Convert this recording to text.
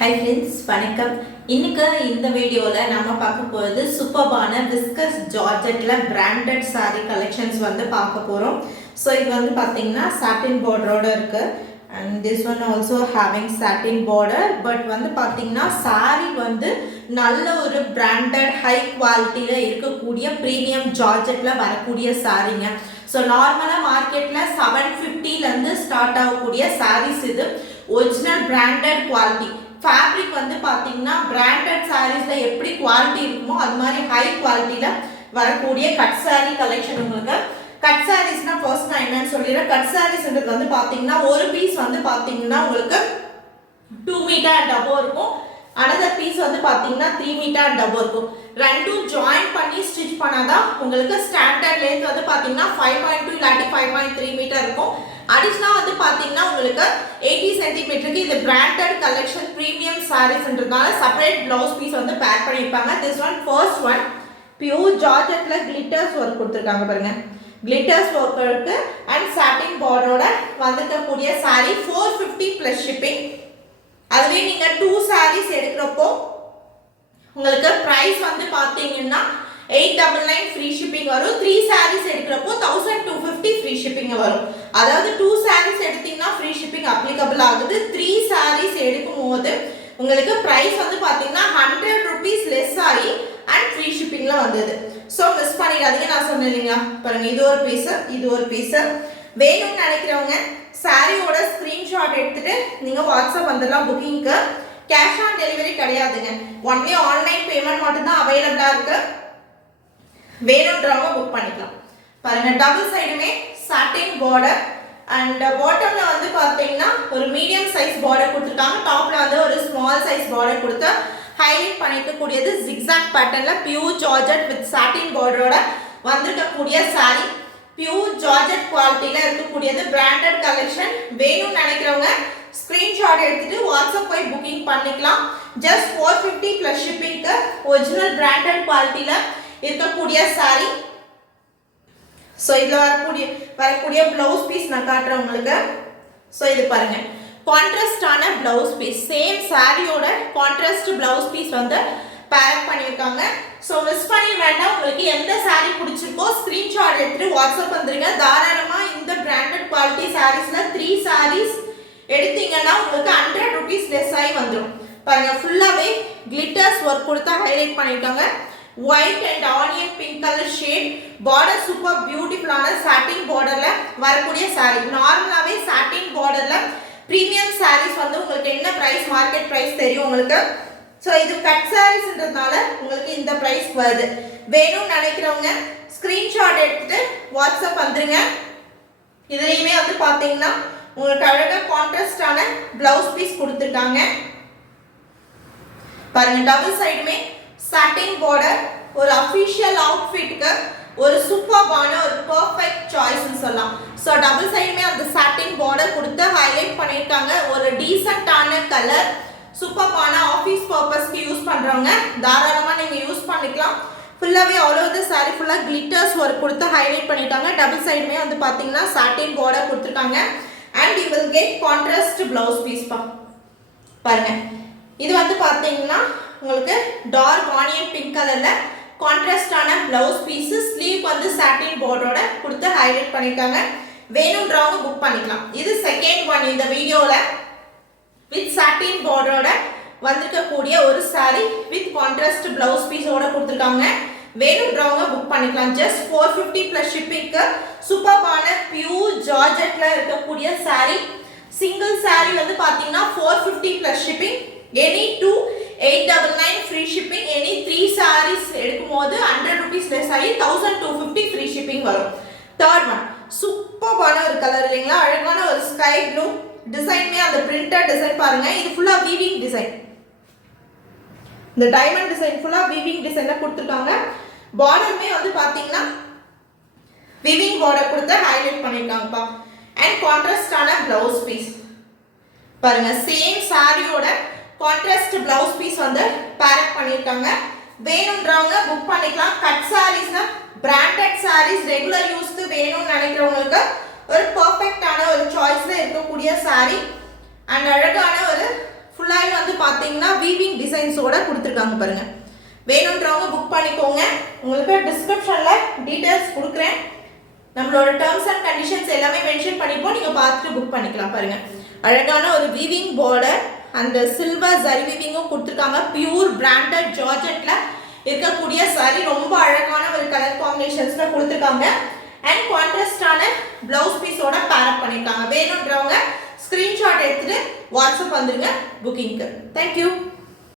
Hi friends, வணக்கம். இன்னைக்கு இந்த வீடியோல நாம பார்க்க போறது சூப்பர்பான விஸ்கஸ் ஜார்ஜெட்ல பிராண்டட் saree collections வந்து பார்க்க போறோம். So இது வந்து பாத்தீங்கன்னா satin borderோட இருக்கு. And this one also having satin border, but வந்து பாத்தீங்கன்னா saree வந்து நல்ல ஒரு branded high qualityல இருக்கக்கூடிய premium ஜார்ஜெட்ல வரக்கூடிய சாரீங்க. So நார்மலா மார்க்கெட்ல 750 ல இருந்து ஸ்டார்ட் ஆகக்கூடிய sarees இது ஒரிஜினல் branded quality. ஃபேப்ரிக் வந்து பாத்தீங்கன்னா பிராண்டட் சாரீஸ்ல எப்படி குவாலிட்டி இருக்குமோ அது மாதிரி ஹை குவாலிட்டில வரக்கூடிய கட் சாரீ கலெக்ஷன் உங்களுக்கு. கட் சாரீஸ்னா ஃபர்ஸ்ட் நான் என்னன்னு சொல்லிடுறேன். கட் சாரீஸ்ன்றது வந்து பாத்தீங்கன்னா ஒரு பீஸ் வந்து பாத்தீங்கன்னா உங்களுக்கு 2 மீட்டர் அண்ட் அபோவ் இருக்கும். another பீஸ் வந்து பாத்தீங்கன்னா 3 மீட்டர் அண்ட் அபோவ் இருக்கும். ரெண்டும் ஜாயின் பண்ணி ஸ்டிச் பண்ணாதான் உங்களுக்கு ஸ்டாண்டர்ட் லென்த் வந்து பாத்தீங்கன்னா 5.2 இல்லாட்டி 5.3 மீட்டர் இருக்கும். அடிஷனலா வந்து பாத்தீங்கன்னா உங்களுக்கு 80 சென்டிமீட்டருக்கு இது பிராண்டட் கலெக்ஷன் பிரீமியம் சாரீஸ்ன்றதால செப்பரேட் ப்ளவுஸ் பீஸ் வந்து பேக் பண்ணிருப்பாங்க. This one first one pure ஜார்ஜெட்ல கிளிட்டர்ஸ் ஒர்க் கொடுத்திருக்காங்க பாருங்க. கிளிட்டர்ஸ் ஒர்க் இருக்கு அண்ட் சாட்டின் பார்டரோட வந்துட்டக்கூடிய சாரி 450 பிளஸ் ஷிப்பிங். அதுவே நீங்க 2 சாரீஸ் எடுக்கிறப்போ உங்களுக்கு பிரைஸ் வந்து பாத்தீங்கன்னா 899 ஃப்ரீ ஷிப்பிங் வரும். 3 sarees எடுக்கிறப்போ 1250 ஃப்ரீ ஷிப்பிங் வரும். அதாவது 2 sarees எடுத்தீங்கன்னா ஃப்ரீ ஷிப்பிங் அப்ளிகபிள் ஆகுது. 3 sarees எடுக்கும்போது உங்களுக்கு பிரைஸ் வந்து பாத்தீங்கன்னா 100 rupees லெஸ் ஆகி அண்ட் ஃப்ரீ ஷிப்பிங்ல வந்தது. சோ மிஸ் பண்ணிடாதீங்க. நான் சொன்னேன் இல்லைங்களா பாருங்க, இது ஒரு பீஸ், இது ஒரு பீஸ். வேணும்னு நினைக்கிறவங்க சாரியோட ஸ்கிரீன்ஷாட் எடுத்துட்டு நீங்க வாட்ஸ்அப் வந்துடலாம் புக்கிங்க்கு. கேஷ் ஆன் டெலிவரி கிடையாதுங்க. ஒன்லி ஆன்லைன் பேமெண்ட் மட்டும் தான் அவைலபிளா இருக்கு. வேணும்ன்றவங்க புக் பண்ணிக்கலாம். பாருங்க டபுள் சைடுமே சாட்டின் பார்டர் அண்ட் பாட்டம்ல வந்து பாத்தீங்கன்னா ஒரு மீடியம் சைஸ் பார்டர் கொடுத்துருக்காங்க. டாப்ல வந்து ஒரு ஸ்மால் சைஸ் பார்டர் கொடுத்து ஹைலைட் பண்ணிக்க கூடியது ஜிக்ஸாக் பேட்டர்ன்ல பியூர் ஜார்ஜெட் வித் சாட்டின் பார்டரோட வந்திருக்கக்கூடிய சாரி. பியூர் ஜார்ஜெட் குவாலிட்டியில இருக்கக்கூடியது பிராண்டட் கலெக்ஷன். வேணும்னு நினைக்கிறவங்க ஸ்கிரீன்ஷாட் எடுத்துட்டு வாட்ஸ்அப் போய் புக்கிங் பண்ணிக்கலாம். ஜஸ்ட் 450 பிளஸ் ஷிப்பிங்க்கு ஒரிஜினல் பிராண்டட் குவாலிட்டியில இருக்கக்கூடிய சாரி. சோ இதுல வரக்கூடிய ப்ளவுஸ் பீஸ் நான் காட்டுறேன் உங்களுக்கு. சோ இது பாருங்க கான்ட்ராஸ்டான ப்ளவுஸ் பீஸ், சேம் சாரியோட கான்ட்ராஸ்ட் ப்ளவுஸ் பீஸ் வந்து பேக் பண்ணிருக்காங்க. சோ மிஸ் பண்ணி வேண்டாம். உங்களுக்கு எந்த சாரி பிடிச்சிருக்கோ ஸ்கிரீன்ஷாட் எடுத்துட்டு வாட்ஸ்அப் வந்துருங்க. தாராளமா இந்த பிராண்டட் குவாலிட்டி சாரீஸ்ல 3 sarees எடுத்தீங்கன்னா உங்களுக்கு 100 rupees லெஸ் ஆகி வந்துடும். பாருங்க ஃபுல்லாவே கிளிட்டர்ஸ் ஒர்க் கொடுத்து ஹைலைட் பண்ணிருக்காங்க. white and onion pink color shade border super beautiful ஆன satin borderல வரக்கூடிய saree. நார்மலாவே satin borderல premium sarees வந்து உங்களுக்கு என்ன price market price தெரியும் உங்களுக்கு. சோ இது கட் sareesன்றதால உங்களுக்கு இந்த price வருது. வேணும்னு நினைக்கிறவங்க ஸ்கிரீன்ஷாட் எடுத்துட்டு வாட்ஸ்அப் வந்துருங்க. இதுலயுமே வந்து பாத்தீங்கன்னா உங்களுக்கு அழகா கான்ட்ராஸ்டான ப்ளவுஸ் பீஸ் கொடுத்திருக்காங்க. பாருங்க டபுள் சைடுமே satin border ஒரு அபிஷியல் அவுட்ஃபிட்க்கு ஒரு சூப்பர்பான ஒரு பெர்ஃபெக்ட் சாய்ஸ் னு சொல்லலாம். சோ டபுள் சைடுமே அந்த satin border கொடுத்து ஹைலைட் பண்ணிருக்காங்க. ஒரு டீசன்ட்டான கலர், சூப்பர்பான ஆபீஸ் பர்பஸ்க்கு யூஸ் பண்றவங்க தாராளமா நீங்க யூஸ் பண்ணிக்கலாம். ஃபுல்லாவே ஆல் ஓவர் தி saree ஃபுல்லா கிளிட்டர்ஸ் ஒர்க் கொடுத்து ஹைலைட் பண்ணிருக்காங்க. டபுள் சைடுமே வந்து பாத்தீங்கன்னா satin border கொடுத்திருக்காங்க and you will get contrast blouse piece பாருங்க. இது வந்து பாத்தீங்கன்னா உங்களுக்கு டார்க் ஆனியன் பிங்க் கலர்ல கான்ட்ராஸ்டான ப்ளவுஸ் பீஸ், ஸ்லீவ் வந்து சாட்டின் பார்டரோட கொடுத்து ஹைலைட் பண்ணிருக்காங்க. வேணும்ன்றவங்க புக் பண்ணிக்கலாம். இது செகண்ட் ஒன் இந்த வீடியோல வித் சாட்டின் பார்டரோட வந்திருக்கக்கூடிய ஒரு saree வித் கான்ட்ராஸ்ட் ப்ளவுஸ் பீஸோட கொடுத்துருக்காங்க. வேணும்ன்றவங்க புக் பண்ணிக்கலாம். ஜஸ்ட் 450 பிளஸ் ஷிப்பிங்க்கு சூப்பர்பான பியூர் ஜார்ஜெட்ல இருக்கக்கூடிய saree. சிங்கிள் saree வந்து பாத்தீங்கன்னா 450 plus shipping. Any 2 899 free shipping. Any 3 sarees எடுக்கும்போது 100 rupees லெஸ் ஆகி 1250 ஃப்ரீ ஷிப்பிங் வரும். தேர்ட் ஒன் சூப்பர்பான ஒரு கலர் இல்லைங்களா, அழகான ஒரு ஸ்கை ப்ளூ டிசைன்மே அந்த பிரிண்டட் டிசைன் பாருங்க. இது ஃபுல்லா வீவிங் டிசைன். இந்த டைமண்ட் டிசைன் ஃபுல்லா வீவிங் டிசைன்ல கொடுத்திருக்காங்க. பார்டர்மே வந்து பாத்தீங்கன்னா வீவிங் பார்டர் கொடுத்து ஹைலைட் பண்ணிருக்காங்கப்பா. அண்ட் கான்ட்ராஸ்டான ப்ளவுஸ் பீஸ் பாருங்க. சேம் சாரியோட கான்ட்ராஸ்ட் ப்ளவுஸ் பீஸ் வந்து பேரப் பண்ணிருக்காங்க. வேணும்ன்றவங்க புக் பண்ணிக்கலாம். கட் சாரீஸ்னா பிராண்டட் சாரீஸ் ரெகுலர் யூஸ்க்கு வேணும்னு நினைக்கிறவங்களுக்கு ஒரு பெர்ஃபெக்ட்டான ஒரு சாய்ஸ்ல இருக்கக்கூடிய saree அண்ட் அழகான ஒரு ஃபுல்லாகவே வந்து பார்த்தீங்கன்னா வீவிங் டிசைன்ஸோட கொடுத்துருக்காங்க பாருங்க. வேணுன்றவங்க புக் பண்ணிக்கோங்க. உங்களுக்கு டிஸ்கிரிப்ஷனில் டீட்டெயில்ஸ் கொடுக்குறேன். நம்மளோட டேர்ம்ஸ் அண்ட் கண்டிஷன்ஸ் எல்லாமே மென்ஷன் பண்ணிப்போம். நீங்கள் பார்த்துட்டு புக் பண்ணிக்கலாம் பாருங்க. அழகான ஒரு வீவிங் பார்டர் அந்த சில்வர் ஜரி வீவிங்கும் கொடுத்துருக்காங்க. பியூர் பிராண்டட் ஜார்ஜெட்ல இருக்கக்கூடிய சாரி ரொம்ப அழகான ஒரு கலர் காம்பினேஷன்ஸ்ல கொடுத்துருக்காங்க. அண்ட் கான்ட்ராஸ்டான பிளவுஸ் பீஸோட பேரப் பண்ணியிருக்காங்க. வேணுன்றவங்க ஸ்கிரீன்ஷாட் எடுத்துட்டு வாட்ஸ்அப் வந்துருங்க புக்கிங்க்கு. தேங்க்யூ.